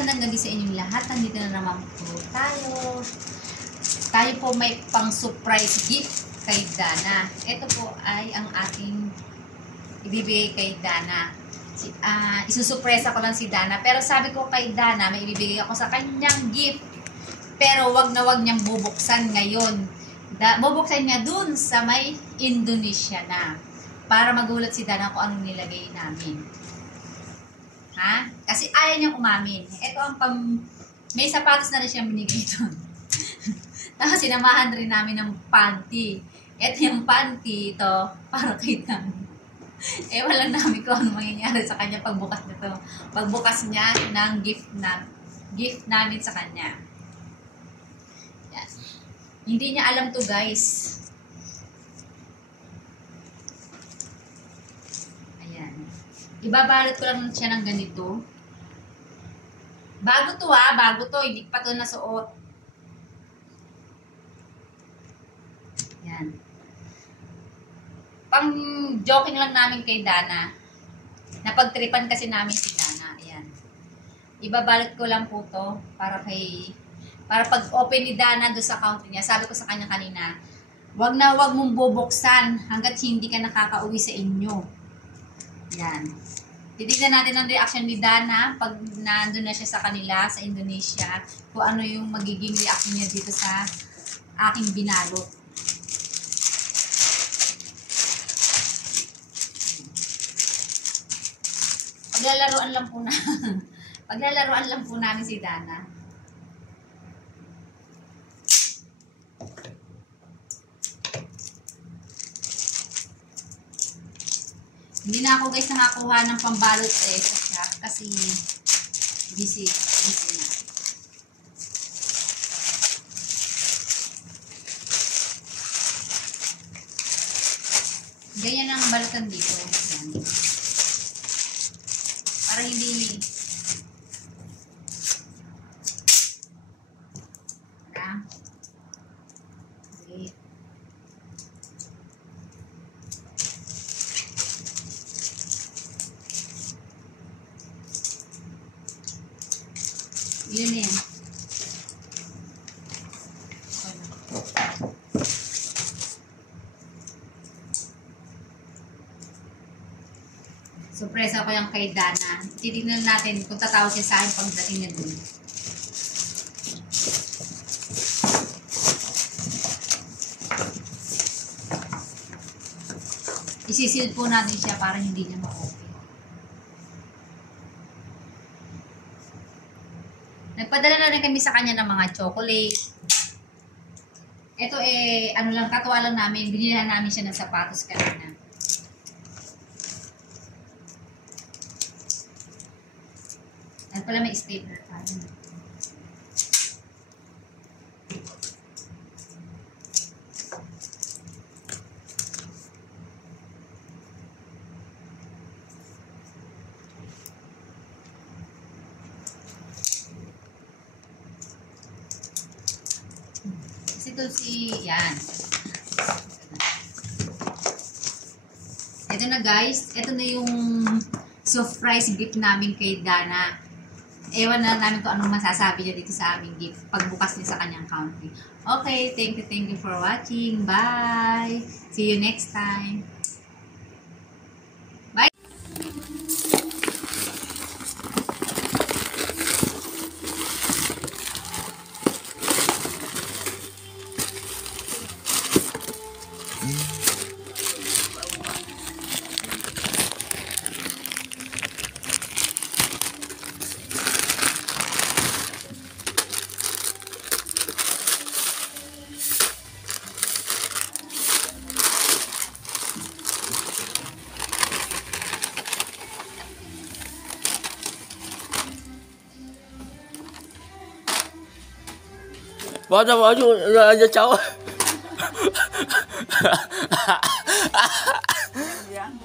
Magandang gabi sa inyong lahat. Nandito na naman po tayo. Tayo po may pang surprise gift kay Dana. Ito po ay ang ating ibibigay kay Dana. Isusurpresa ko lang si Dana. Pero sabi ko kay Dana, may ibibigay ako sa kanyang gift. Pero wag na wag niyang bubuksan ngayon. Bubuksan niya dun sa may Indonesia na. Para magulat si Dana kung anong nilagay namin. Ha? Kasi ayaw niyang umamin. Ito ang may sapatos na rin siyang binigay doon. Tapos sinamahan rin namin ng panty. Ito yung panty ito para kay Dana. Walang namin kung ano mangyayari sa kanya pagbukas nito. Pagbukas niya ng gift namin sa kanya. Yan. Hindi niya alam to, guys. Ibabalot ko lang siya ng ganito. Bago to ha, bago to. Hindi pa to nasuot. Yan. Pang joking lang namin kay Dana. Napagtripan kasi namin si Dana. Ayan. Ibabalot ko lang po to para pag open ni Dana do sa account niya. Sabi ko sa kanya kanina, wag na wag mong bubuksan hanggat hindi ka nakakauwi sa inyo. Yan. Titignan natin ang reaction ni Dana pag nandun na siya sa kanila, sa Indonesia. Kung ano yung magiging reaction niya dito sa aking binalot. Paglalaruan lang po namin si Dana. Hindi na ako guys nakakuha ng pambalot sa shop kasi busy na. Ganyan ang balutan dito. Yan. Para hindi yun yan. Surpresa ko yung kay Dana. Titignan natin kung tatawag siya sa akin pagdating niya dun. Isisil po natin siya para hindi niya ma-open. Nagpadala na rin kami sa kanya ng mga chocolate. Ito ano lang, katuwa lang namin. Binilhan namin siya ng sapatos kanina. At pala may stapler pa. Yan. Ito na guys. Ito na yung surprise gift namin kay Dana. Ewan na namin kung anong masasabi niya dito sa aming gift pagbukas niya sa kanyang country. Okay, thank you for watching. Bye! See you next time. Bye! Bao giờ bảo chú cho cháu. Yeah.